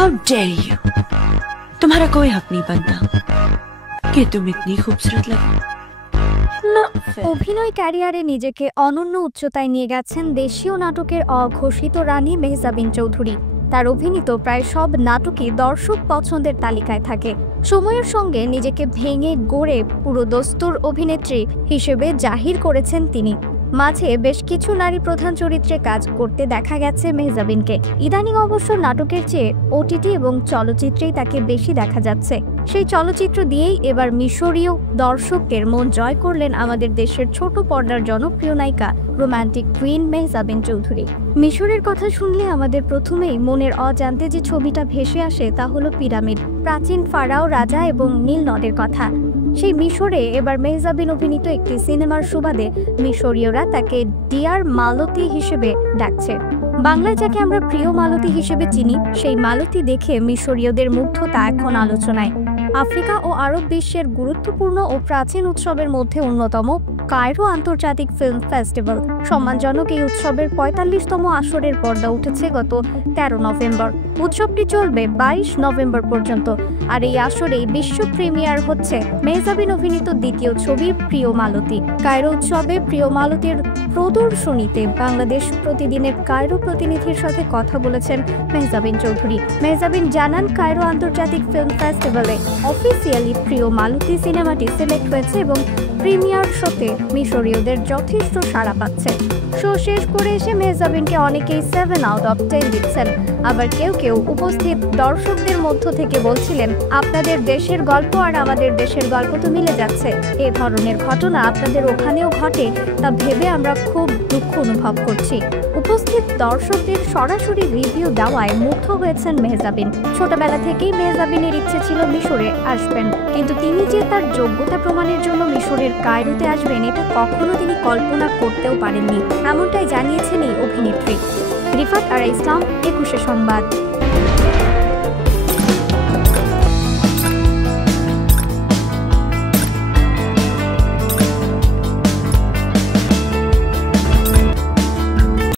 How dare you, तुम्हारा कोई हक नहीं बनता कि तुम इतनी खूबसूरत लगे। অভিনয় ক্যারিয়ারে নিজেকে অনন্য উচ্চতায় নিয়ে গেছেন দেশীয় নাটকের অঘোষিত রানী মেহজাবিন চৌধুরী। তার অভিনীত প্রায় সব নাটকই দর্শক পছন্দের তালিকায় থাকে। সময়ের সঙ্গে নিজেকে ভেঙে গড়ে পুরো দস্তুর অভিনেত্রী হিসেবে জাহির করেছেন তিনি। মাঝে বেশ কিছু নারী প্রধান চরিত্রে কাজ করতে দেখা গেছে মেহজাবিনকে। ইদানিং অবশ্য নাটকের চেয়ে ওটিটি এবং চলচ্চিত্রেই তাকে বেশি দেখা যাচ্ছে। সেই চলচ্চিত্র দিয়েই এবার মিশরীয় দর্শকদের মন জয় করলেন আমাদের দেশের ছোট পর্দার জনপ্রিয় নায়িকা রোমান্টিক কুইন মেহজাবিন চৌধুরী। মিশরের কথা শুনলে আমাদের প্রথমেই মনের অজান্তে যে ছবিটা ভেসে আসে তা হলো পিরামিড, প্রাচীন ফারাও রাজা এবং নীল নদের কথা। সেই মিশরে এবার মেহজাবিন অভিনীত একটি সিনেমার সুবাদে মিশরীয়রা তাকে ডিয়ার মালতী হিসেবে ডাকছে। বাংলায় যাকে আমরা প্রিয় মালতী হিসেবে চিনি, সেই মালতী দেখে মিশরীয়দের মুগ্ধতা এখন আলোচনায়। আফ্রিকা ও আরব বিশ্বের গুরুত্বপূর্ণ ও প্রাচীন উৎসবের মধ্যে অন্যতম কায়রো আন্তর্জাতিক ফিল্ম ফেস্টিভ্যাল। সম্মানজনক এই উৎসবের ৪৫তম আসরের পর্দা উঠেছে গত ১৩ নভেম্বর। উৎসবটি চলবে ২২ নভেম্বর পর্যন্ত। আর এই আসরেই বিশ্ব প্রিমিয়ার হচ্ছে মেহজাবিন অভিনীত দ্বিতীয় ছবি প্রিয় মালতী। কায়রো উৎসবে প্রিয় মালতীর প্রদর্শনীতে বাংলাদেশ প্রতিদিনের কায়রো প্রতিনিধির সাথে কথা বলেছেন মেহজাবিন চৌধুরী। মেহজাবিন জানান, কায়রো আন্তর্জাতিক ফিল্ম ফেস্টিভ্যালে অফিসিয়ালি প্রিয় মালতী সিনেমাটি সিলেক্ট হয়েছে এবং প্রিমিয়ার শোতে মিশরীয়দের যথেষ্ট সাড়া পাচ্ছে। শো শেষ করে এসে মেহজাবিনকে অনেকেই 7 আউট অফ 10 দিচ্ছেন। আবার কেউ কেউ উপস্থিত দর্শকদের মধ্য থেকে বলছিলেন, আপনাদের দেশের গল্প আর আমাদের দেশের গল্প তো মিলে যাচ্ছে। এ ধরনের ঘটনা আপনাদের ওখানেও ঘটে, তা ভেবে আমরা খুব দুঃখ অনুভব করছি। উপস্থিত দর্শকদের সরাসরি রিভিউ দেওয়ায় মুগ্ধ হয়েছেন মেহজাবিন। ছোটবেলা থেকেই মেহজাবিনের ইচ্ছে ছিল মিশরে আসবেন, কিন্তু তিনি যে তার যোগ্যতা প্রমাণের জন্য মিশরের কায়রোতে আসবেন এটা কখনো তিনি কল্পনা করতেও পারেননি, এমনটাই জানিয়েছেন এই অভিনেত্রী। রিফাত আরা ইসলাম, ২১শে সংবাদ।